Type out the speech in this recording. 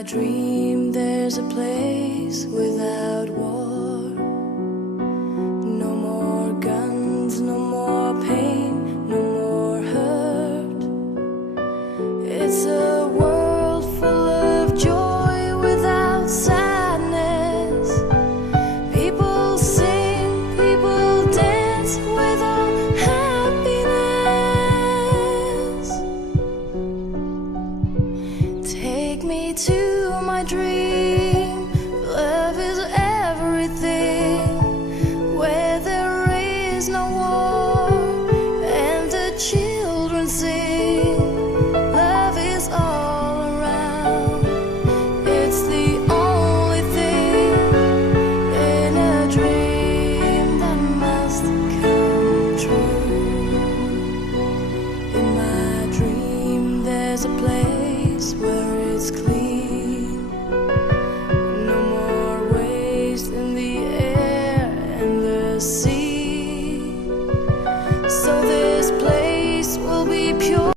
I dream there's a place without war. No more guns, no more pain, no more hurt. It's a world full of joy without sadness. People sing, people dance without happiness. Take me to my dream.